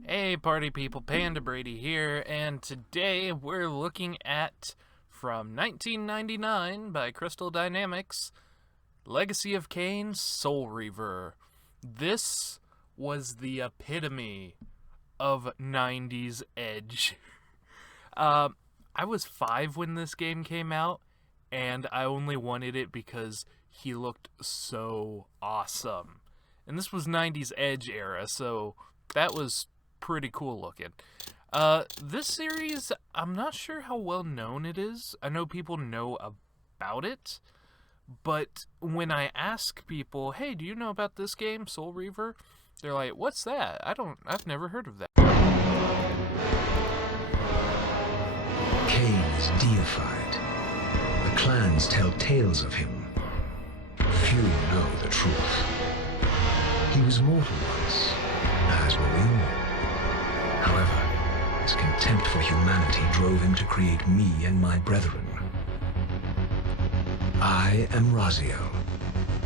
Hey party people, Panda Brady here, and today we're looking at, from 1999 by Crystal Dynamics, Legacy of Kain, Soul Reaver. This was the epitome of 90s edge. I was 5 when this game came out, and I only wanted it because he looked so awesome. And this was 90s edge era, so that was pretty cool looking. This series, I'm not sure how well known it is. I know people know about it, but when I ask people, hey, do you know about this game, Soul Reaver? They're like, what's that? I've never heard of that. Kain is deified. The clans tell tales of him. Few know the truth. He was mortal once, as were we all. However, his contempt for humanity drove him to create me and my brethren. I am Raziel,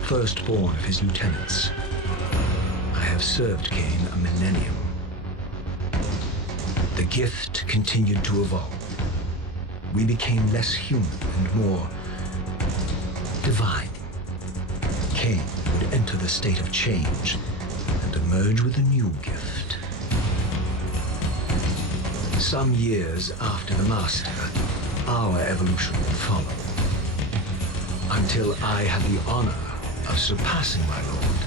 firstborn of his lieutenants. I have served Kain a millennium. The gift continued to evolve. We became less human and more divine. Kain would enter the state of change and emerge with a new gift. Some years after the Master, our evolution would follow. Until I had the honor of surpassing my lord.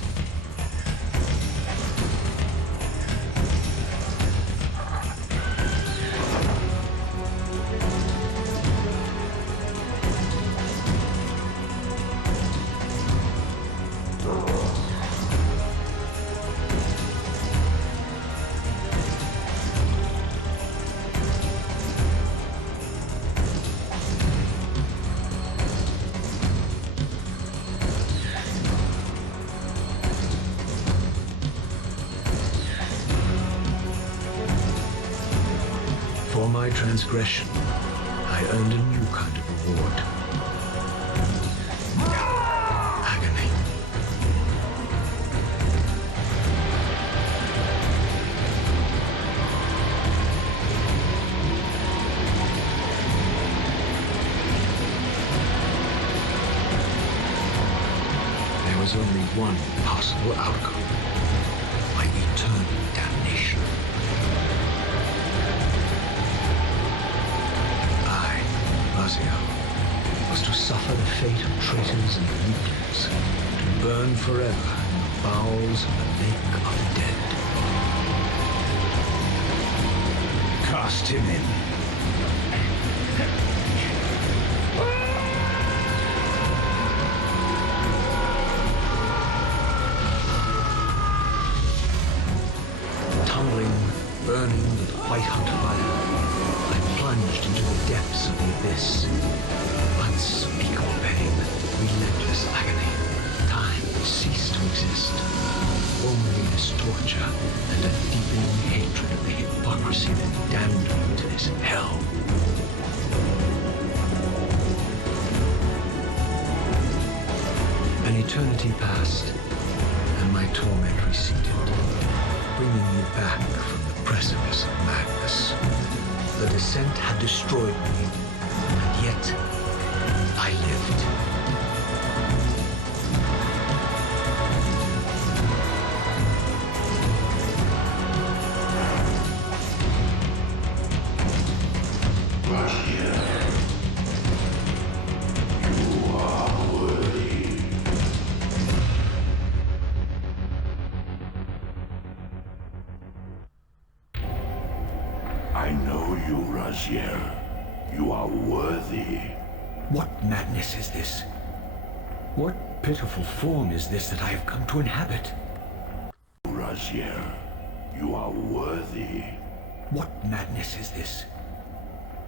For my transgression, I earned a new kind of reward. Agony. There was only one possible outcome. My eternal damnation. Was to suffer the fate of traitors and weaklings, to burn forever in the bowels of the lake of the dead. Cast him in. Tumbling, burning with white-hot fire, I plunged into the depths of the abyss. Unspeakable pain, relentless agony. Time ceased to exist. Only this torture and a deepening hatred of the hypocrisy that damned me to this hell. An eternity passed, and my torment receded, bringing me back from the precipice of madness. The descent had destroyed me, and yet I lived. Raziel, you are worthy. I know you, Raziel. You are worthy. What madness is this? What pitiful form is this that I have come to inhabit? Raziel, you are worthy. What madness is this?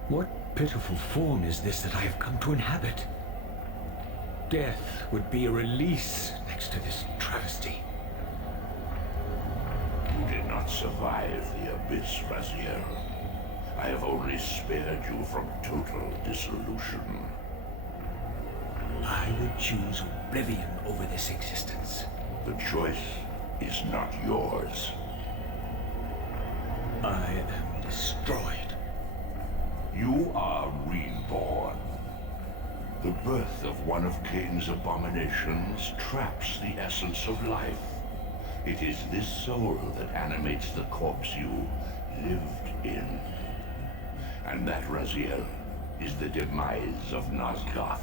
What pitiful form is this that I have come to inhabit? Death would be a release next to this travesty. You did not survive the abyss, Raziel. I have only spared you from total dissolution. I would choose oblivion over this existence. The choice is not yours. You are reborn. The birth of one of Kain's abominations traps the essence of life. It is this soul that animates the corpse you lived in. And that, Raziel, is the demise of Nosgoth.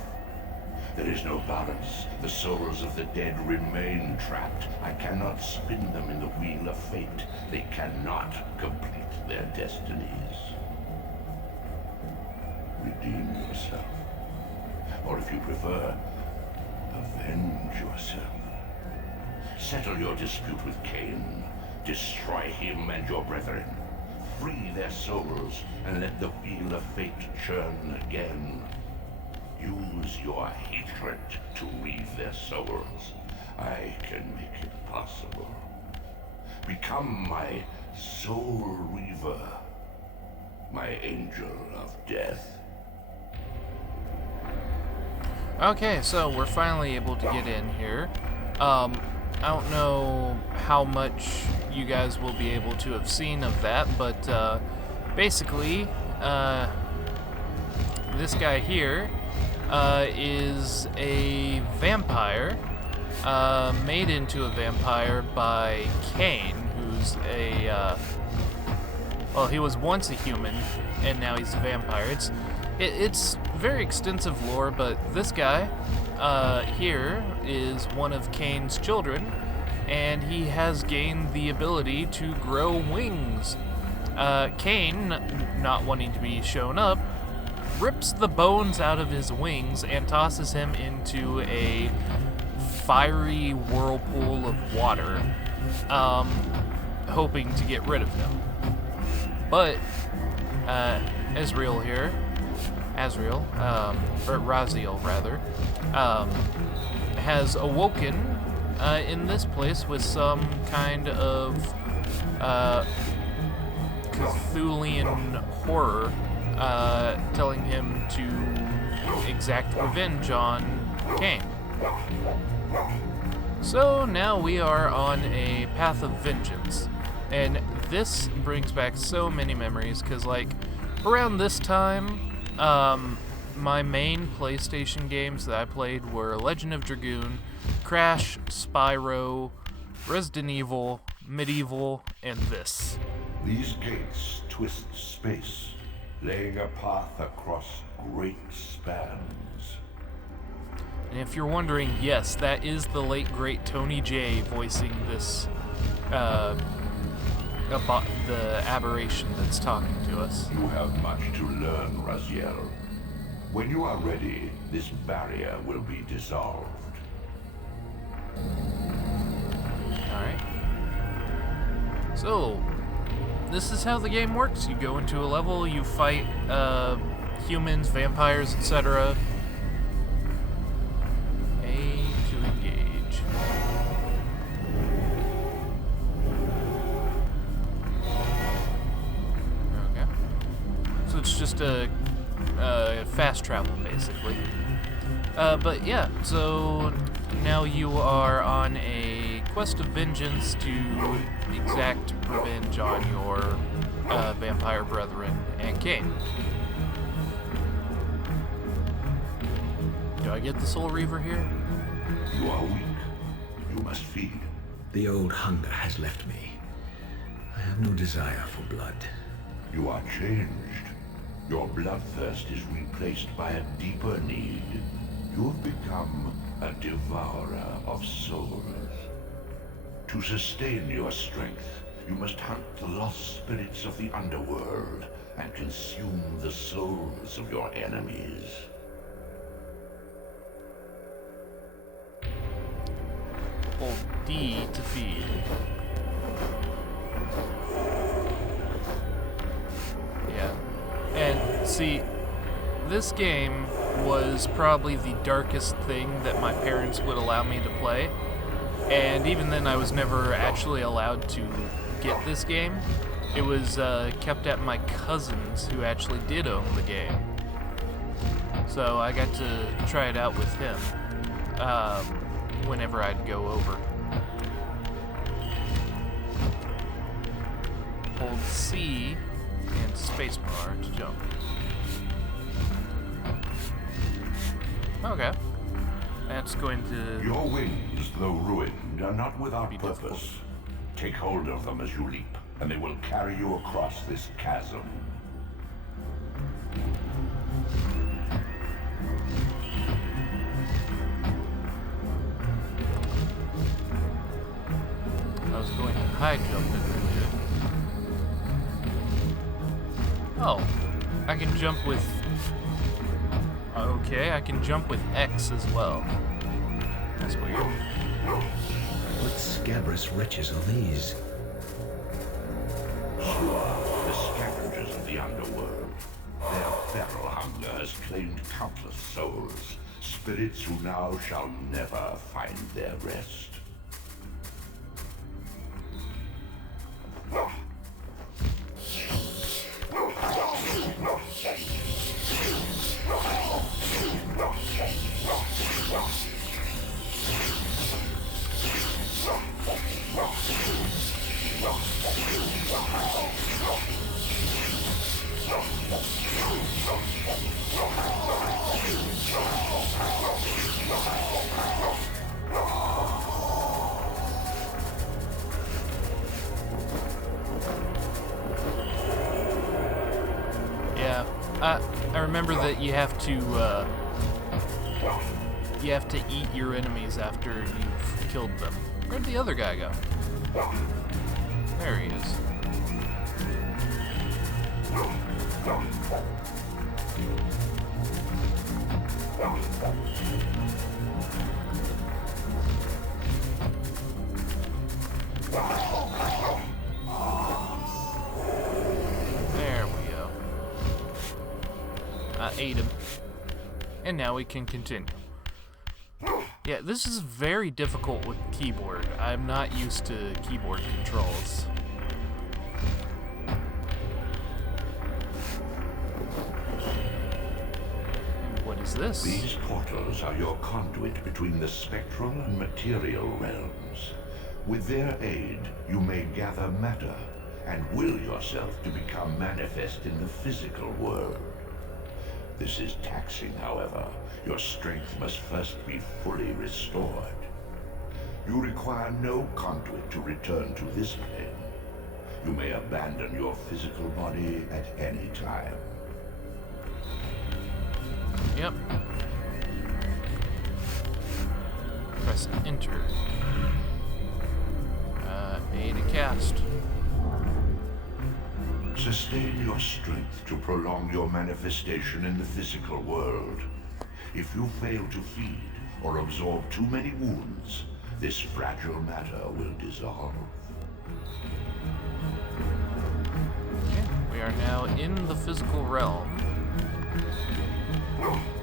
There is no balance. The souls of the dead remain trapped. I cannot spin them in the wheel of fate. They cannot complete their destinies. Redeem yourself. Or if you prefer, avenge yourself. Settle your dispute with Kain. Destroy him and your brethren. Free their souls and let the wheel of fate churn again. Use your hatred to weave their souls. I can make it possible. Become my soul Reaver, my angel of death. Okay, so we're finally able to get in here. I don't know how much you guys will be able to have seen of that, but basically, this guy here is a vampire, made into a vampire by Kain, who's a, well, he was once a human, and now he's a vampire. It's very extensive lore, but this guy here is one of Kain's children, and he has gained the ability to grow wings. Kain, not wanting to be shown up, rips the bones out of his wings and tosses him into a fiery whirlpool of water, hoping to get rid of him. But Raziel, rather, has awoken in this place with some kind of Cthulhian horror, telling him to exact revenge on Kain. So now we are on a path of vengeance, and this brings back so many memories, because like around this time, my main PlayStation games that I played were Legend of Dragoon, Crash, Spyro, Resident Evil, Medieval, and this. These gates twist space, laying a path across great spans. And if you're wondering, yes, that is the late great Tony J voicing this, the aberration that's talking to us. You have much to learn, Raziel. When you are ready, this barrier will be dissolved. Alright. So, this is how the game works. You go into a level, you fight humans, vampires, etc. A to engage. Okay. So it's just a fast travel, basically. But yeah, so now you are on a quest of vengeance to exact revenge on your vampire brethren and Kain. Do I get the Soul Reaver here? You are weak. You must feed. The old hunger has left me. I have no desire for blood. You are changed. Your bloodthirst is replaced by a deeper need. You have become a devourer of souls. To sustain your strength, you must hunt the lost spirits of the underworld and consume the souls of your enemies. Hold D to feed. Yeah. And see, this game was probably the darkest thing that my parents would allow me to play. And even then, I was never actually allowed to get this game. It was kept at my cousin's, who actually did own the game. So I got to try it out with him whenever I'd go over. Hold C and spacebar to jump. Okay. That's going to... Your wings, though ruined, are not without purpose. difficult. Take hold of them as you leap, and they will carry you across this chasm. I was going to high jump it earlier. Oh, I can jump with... Okay, I can jump with X as well. That's weird. What scabrous wretches are these? The scavengers of the underworld. Their feral hunger has claimed countless souls, spirits who now shall never find their rest. Yeah, I remember that you have to eat your enemies after you've killed them. Where'd the other guy go? There he is. There we go. I ate him. And now we can continue. Yeah, this is very difficult with keyboard. I'm not used to keyboard controls. And what is this? These portals are your conduit between the spectral and material realms. With their aid, you may gather matter and will yourself to become manifest in the physical world. This is taxing, however. Your strength must first be fully restored. You require no conduit to return to this plane. You may abandon your physical body at any time. Yep. Press enter. Made a cast. Sustain your strength to prolong your manifestation in the physical world. If you fail to feed or absorb too many wounds, this fragile matter will dissolve. Okay, we are now in the physical realm.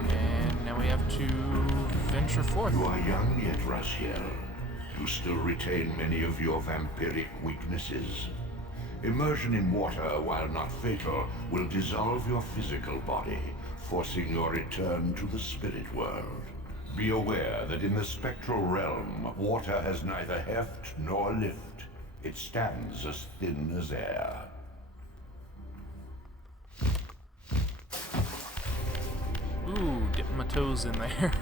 And now we have to venture forth. You are young yet, Raziel. You still retain many of your vampiric weaknesses. Immersion in water, while not fatal, will dissolve your physical body, forcing your return to the spirit world. Be aware that in the spectral realm, water has neither heft nor lift. It stands as thin as air. Ooh, dip my toes in there.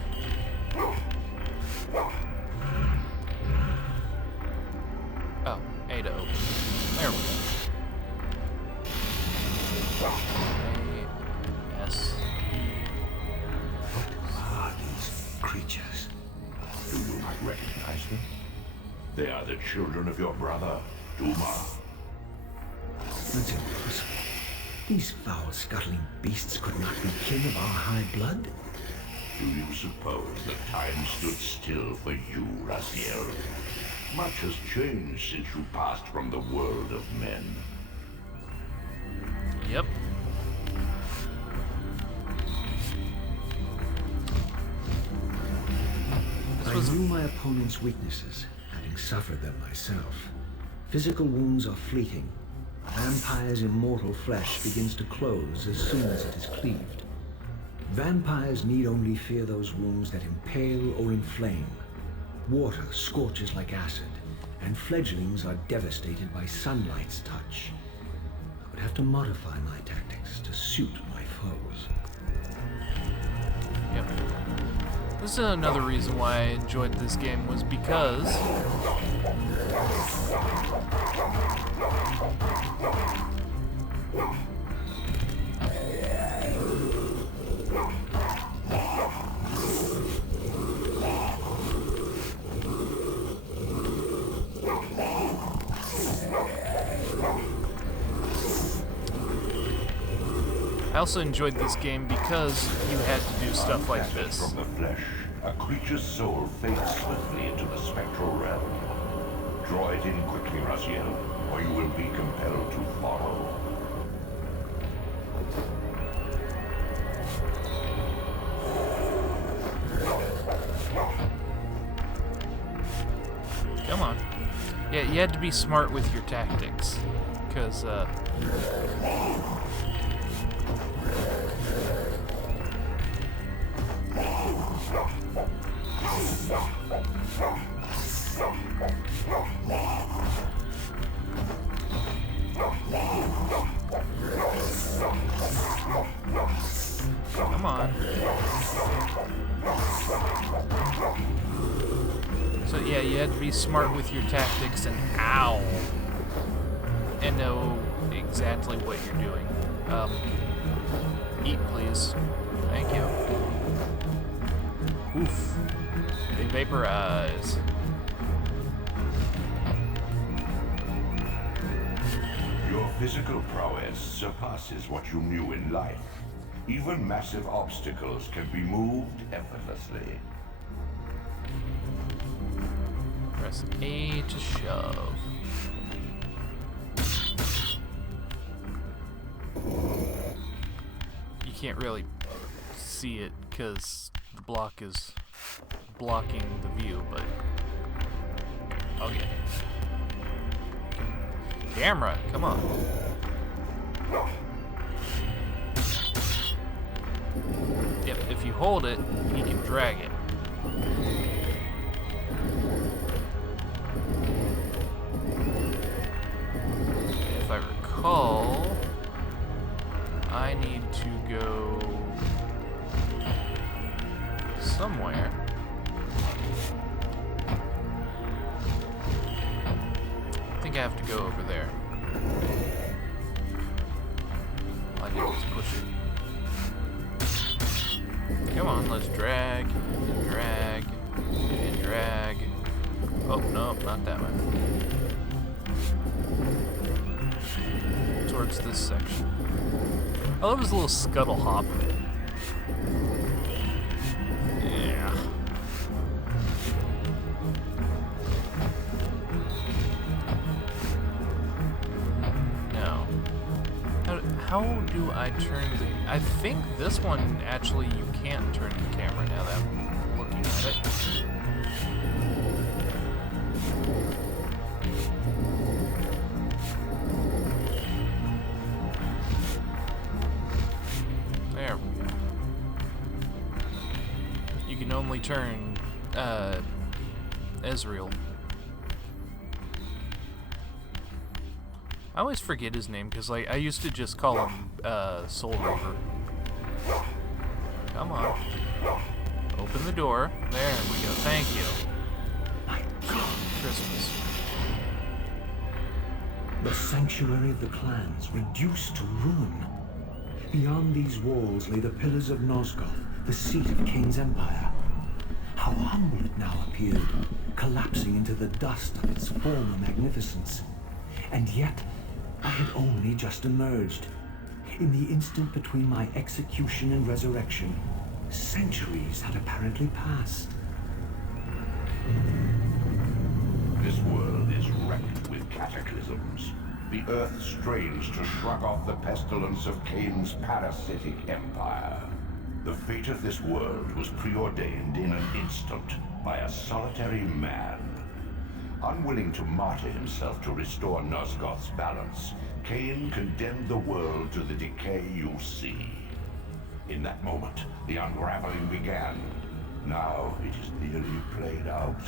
Oh, A to open. There we go. A-S-E. What are these creatures? Do you not recognize them? They are the children of your brother, Duma. That's impossible. These foul, scuttling beasts could not be kin of our high blood. Do you suppose that time stood still for you, Raziel? Much has changed since you passed from the world of men. Yep. I knew my opponent's weaknesses, having suffered them myself. Physical wounds are fleeting. Vampire's immortal flesh begins to close as soon as it is cleaved. Vampires need only fear those wounds that impale or inflame. Water scorches like acid, and fledglings are devastated by sunlight's touch. I would have to modify my tactics to suit my foes. Yep. This is another reason why I enjoyed this game, was because I also enjoyed this game because you had to do stuff like this. From the flesh, a creature's soul fades swiftly into the spectral realm. Draw it in quickly, Raziel, or you will be compelled to follow. Come on. Yeah, you had to be smart with your tactics, because, come on. So yeah, you had to be smart with your tactics and ow, and know exactly what you're doing. Eat, please. Thank you. Oof. They vaporize. Your physical prowess surpasses what you knew in life. Even massive obstacles can be moved effortlessly. Press A to shove. You can't really see it because the block is blocking the view, but okay. Camera, come on. Yep, if you hold it, you can drag it. If I recall, I need to go somewhere. I think I have to go over there. All I do is push it. Come on, let's drag, and drag, and drag. Oh, no, not that way. Towards this section. I love his little scuttle hop. Yeah. No. How do I turn the... I think this one, actually, you can't turn the camera now that I'm looking at it. There we go. You can only turn, Ezreal. I always forget his name, because, like, I used to just call him, Soul Reaver. Come on. Open the door. There we go. Thank you. My God. Christmas. The sanctuary of the clans reduced to ruin. Beyond these walls lay the pillars of Nosgoth, the seat of Kain's empire. How humble it now appeared, collapsing into the dust of its former magnificence. And yet, I had only just emerged. In the instant between my execution and resurrection, centuries had apparently passed. This world is wrecked with cataclysms. The earth strains to shrug off the pestilence of Kain's parasitic empire. The fate of this world was preordained in an instant by a solitary man. Unwilling to martyr himself to restore Nosgoth's balance, Kain condemned the world to the decay you see. In that moment, the unraveling began. Now it is nearly played out.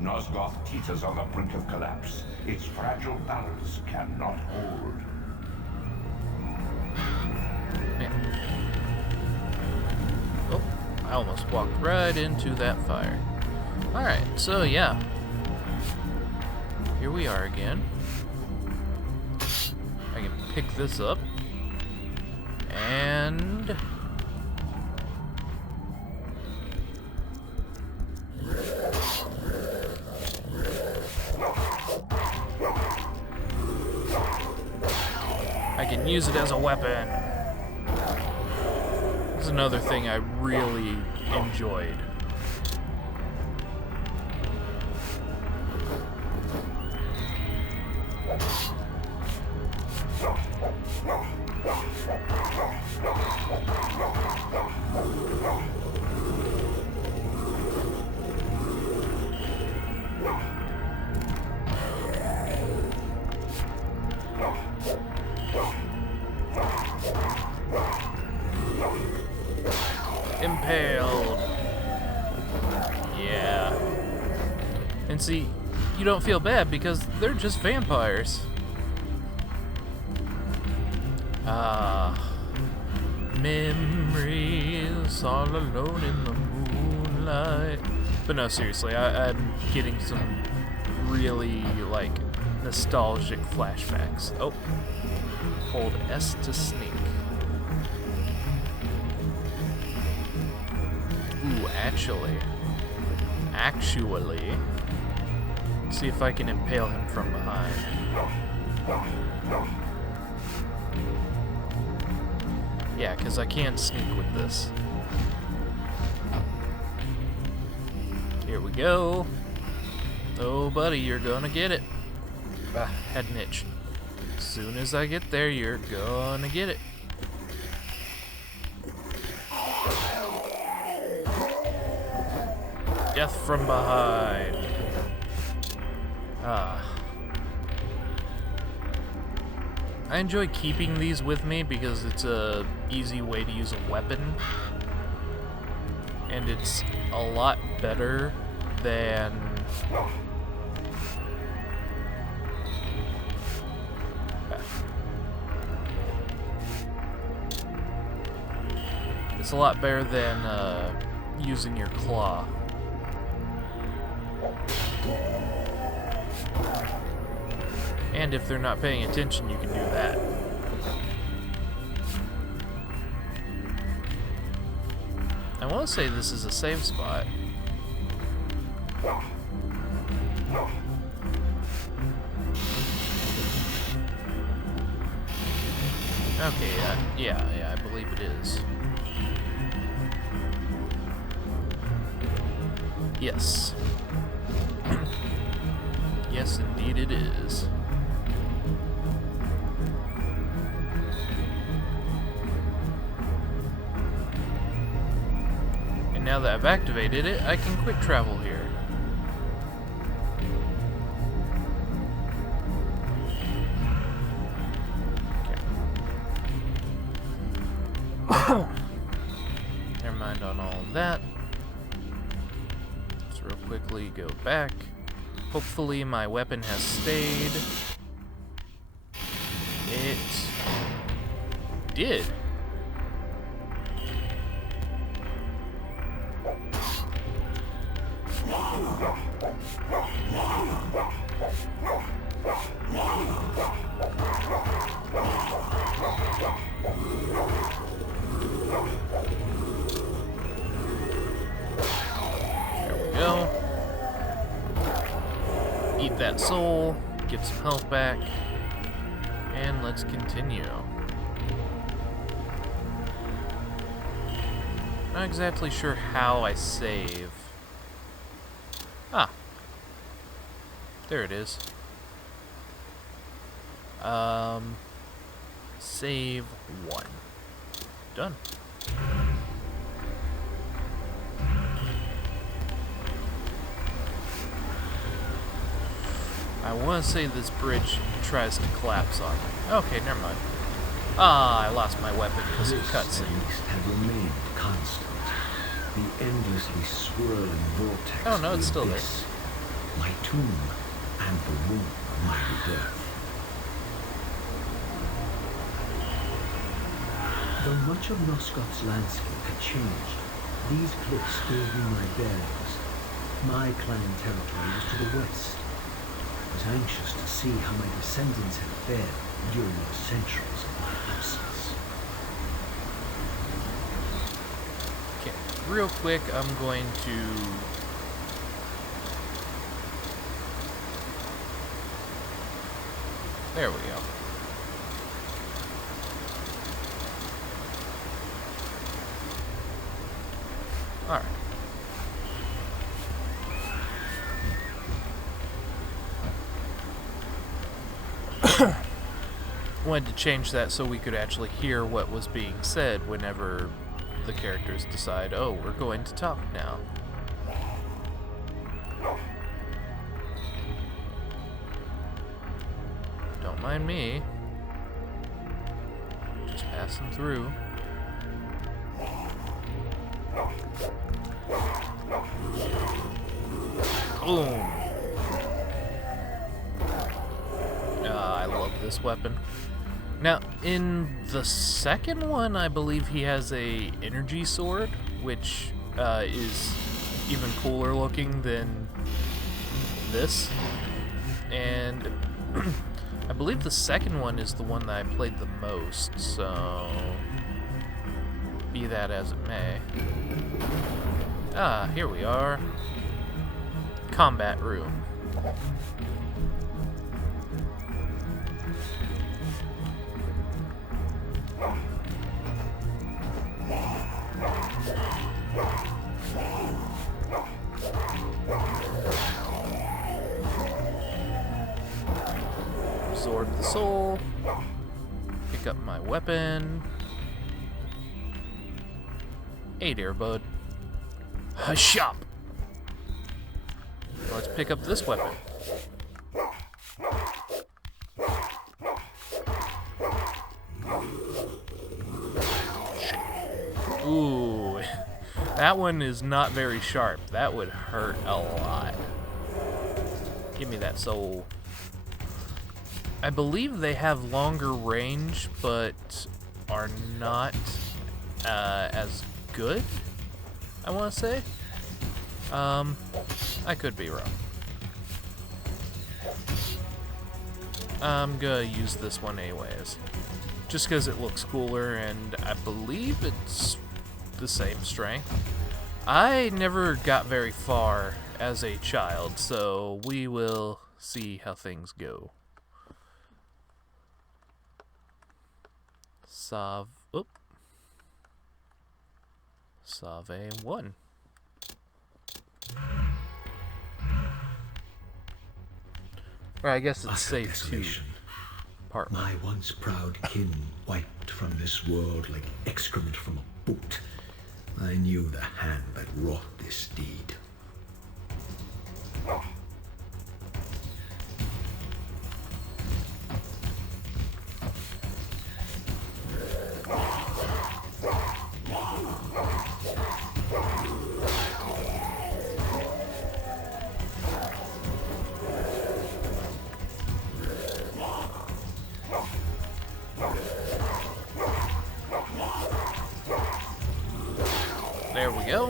Nosgoth teeters on the brink of collapse. Its fragile balance cannot hold. Yeah. Oh, almost walked right into that fire. Alright, so yeah. Here we are again. I can pick this up. And... I can use it as a weapon. This is another thing I really enjoyed. Impaled. Yeah. And see, you don't feel bad because they're just vampires. Memories all alone in the moonlight. But no, seriously, I'm getting some really, like, nostalgic flashbacks. Oh. Hold S to sneak. Ooh, actually, let's see if I can impale him from behind. Yeah, because I can't sneak with this. Here we go. Oh, buddy, you're gonna get it. Ah, had an itch. As soon as I get there, you're gonna get it. Death from behind. Ah. I enjoy keeping these with me because it's a easy way to use a weapon. And it's a lot better than... It's a lot better than using your claw. And if they're not paying attention, you can do that. I want to say this is a save spot. Okay, yeah, I believe it is. Yes. Yes, indeed it is. And now that I've activated it, I can quick travel here. Okay. Never mind on all of that. Let's real quickly go back. Hopefully my weapon has stayed. It did. There we go. Eat that soul, get some health back, and let's continue. Not exactly sure how I save. Ah. There it is. Save 1. Done. I want to say this bridge tries to collapse on me. Okay, never mind. Ah, I lost my weapon because of cutscene. At least had remained constant. The endlessly swirling vortex. Oh no, it's still there. My tomb and the womb of my rebirth. Though much of Nosgoth's landscape had changed, These cliffs gave me my bearings. My clan territory was to the west. I was anxious to see how my descendants had fared during the centuries of my absence. Okay, real quick, I'm going to... There we go. Alright. Wanted to change that so we could actually hear what was being said whenever the characters decide, oh, we're going to talk now. Don't mind me. Just passing through. Boom! I love this weapon. Now, in the second one, I believe he has a energy sword, which is even cooler looking than this. And I believe the second one is the one that I played the most, so be that as it may. Ah, here we are. Combat room. Absorb the soul. Pick up my weapon. Hey there, bud. Shop. Let's pick up this weapon. Ooh, that one is not very sharp. That would hurt a lot. Give me that soul. I believe they have longer range, but are not as good, I want to say. I could be wrong. I'm gonna use this one anyways. Just because it looks cooler, and I believe it's the same strength. I never got very far as a child, so we will see how things go. Save 1. Or I guess it's safe to part. My once proud kin wiped from this world like excrement from a boot. I knew the hand that wrought this deed. There we go.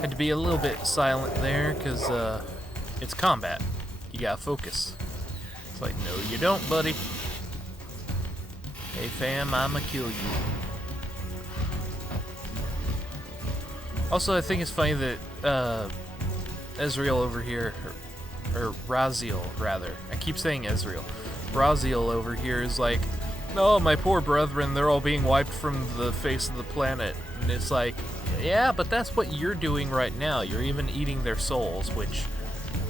Had to be a little bit silent there because it's combat. You gotta focus. It's like, no you don't, buddy. Hey fam, I'ma kill you. Also, I think it's funny that Ezreal over here, or Raziel rather. I keep saying Ezreal. Raziel over here is like, no, my poor brethren, they're all being wiped from the face of the planet. And it's like, yeah, but that's what you're doing right now. You're even eating their souls, which,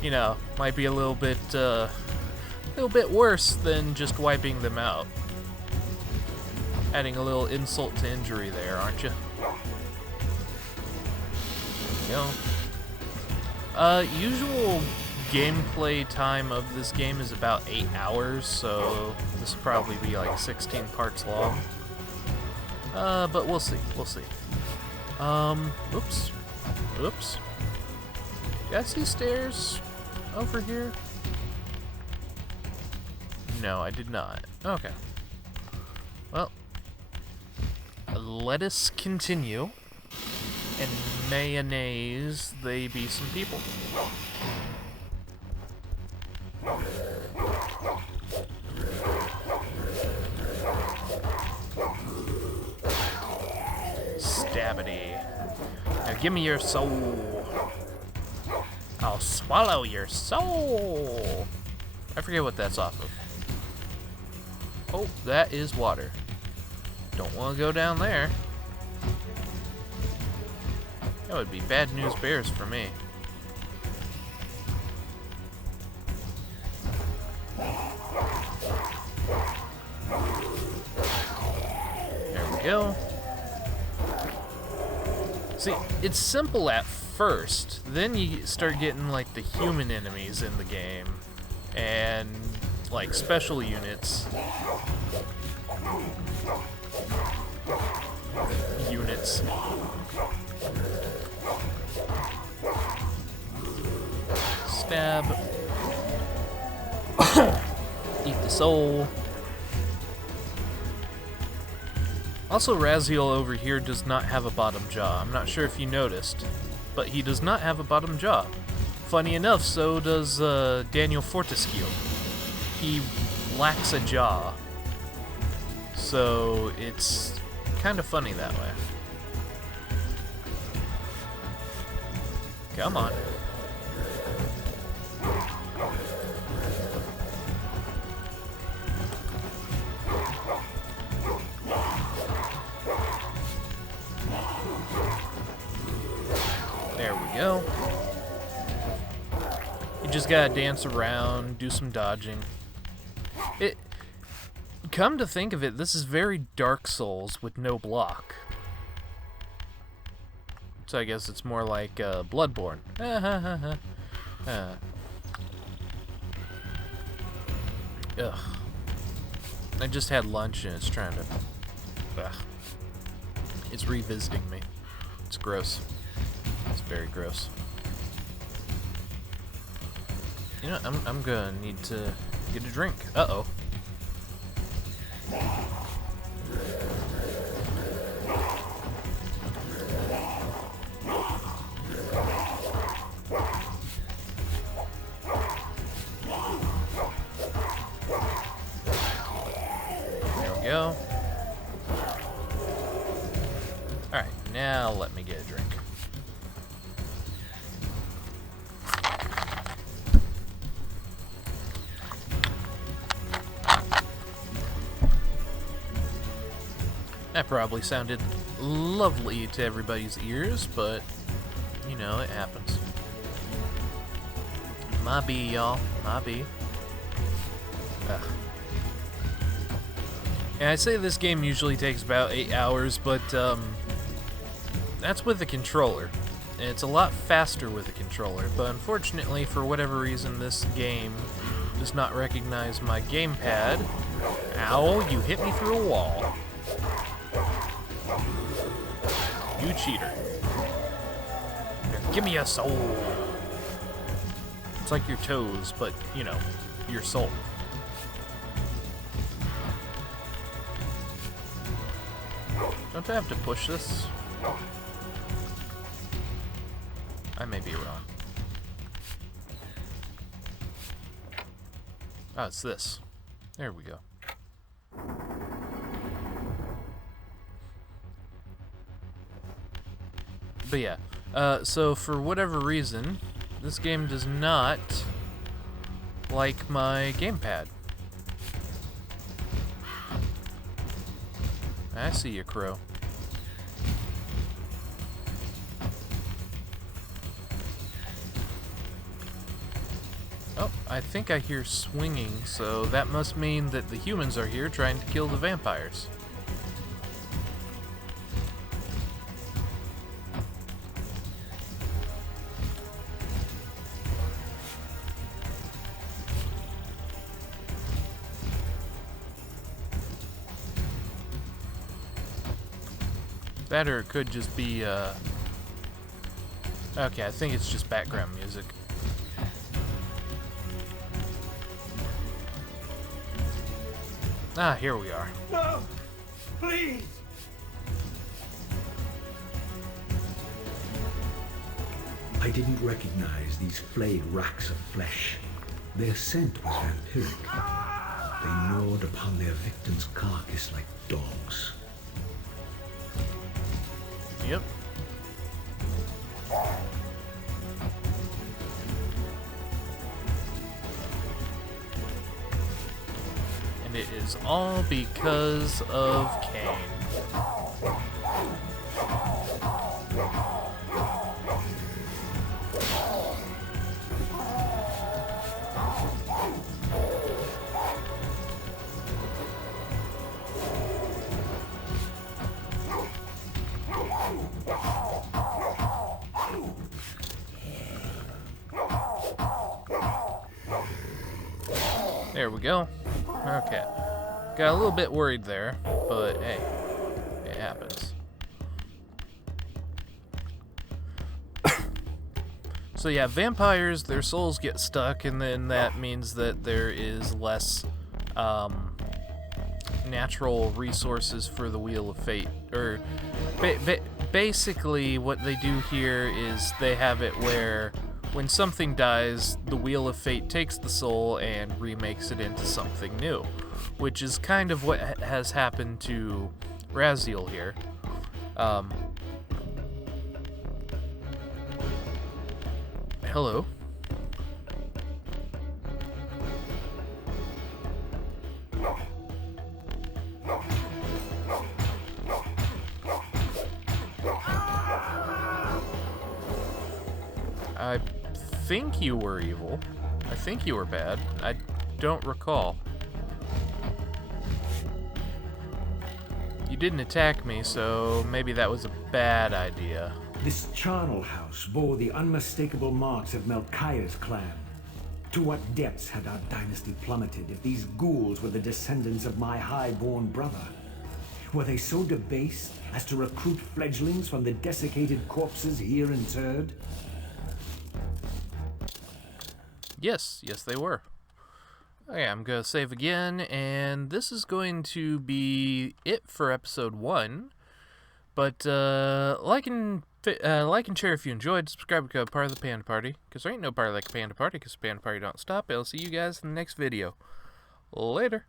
you know, might be a little bit worse than just wiping them out. Adding a little insult to injury there, aren't you? There you go. Usual gameplay time of this game is about 8 hours, so this will probably be like 16 parts long. But we'll see. We'll see. Oops. Oops. Did I see stairs over here? No, I did not. Okay. Well, let us continue. mayonnaise, they be some people. Stabbity. Now give me your soul. I'll swallow your soul. I forget what that's off of. Oh, that is water. Don't want to go down there. That would be bad news bears for me. There we go. See, it's simple at first. Then you start getting like the human enemies in the game. And like special units. Stab. Eat the soul. Also, Raziel over here does not have a bottom jaw. I'm not sure if you noticed, but he does not have a bottom jaw. Funny enough, so does Daniel Fortescue. He lacks a jaw. So it's kind of funny that way. Come on. There we go. You just gotta dance around, do some dodging. Come to think of it, this is very Dark Souls with no block. So I guess it's more like Bloodborne. Ugh. I just had lunch and it's trying to... Ugh. It's revisiting me. It's gross. It's very gross. You know, I'm gonna need to get a drink. Uh-oh. There we go. Alright, now let me get a drink. That probably sounded lovely to everybody's ears, but, you know, it happens. Might be, y'all. Might be. Ugh. And I say this game usually takes about 8 hours, but, that's with the controller. And it's a lot faster with the controller, but unfortunately, for whatever reason, this game does not recognize my gamepad. Ow, you hit me through a wall. You cheater. Now, give me a soul. It's like your toes, but, you know, your soul. Don't I have to push this? I may be wrong. Oh, it's this. There we go. But yeah, so for whatever reason, this game does not like my gamepad. I see you, Crow. Oh, I think I hear swinging, so that must mean that the humans are here trying to kill the vampires. That or it could just be, okay, I think it's just background music. Ah, here we are. No! Please! I didn't recognize these flayed racks of flesh. Their scent was vampiric. They gnawed upon their victim's carcass like dogs. Yep. And it is all because of Kain. There we go. Okay. Got a little bit worried there, but hey, it happens. So yeah, vampires, their souls get stuck, and then that means that there is less natural resources for the Wheel of Fate. Or basically what they do here is they have it where when something dies, the Wheel of Fate takes the soul and remakes it into something new, which is kind of what has happened to Raziel here. Hello. I think you were evil. I think you were bad. I don't recall. You didn't attack me, so maybe that was a bad idea. This charnel house bore the unmistakable marks of Melchiah's clan. To what depths had our dynasty plummeted if these ghouls were the descendants of my high-born brother? Were they so debased as to recruit fledglings from the desiccated corpses here interred? Yes, they were. Okay, I'm gonna save again, and this is going to be it for episode 1. But like and share if you enjoyed. Subscribe to become part of the Panda Party, because there ain't no party like a Panda Party, because the Panda Party don't stop. I'll see you guys in the next video. Later.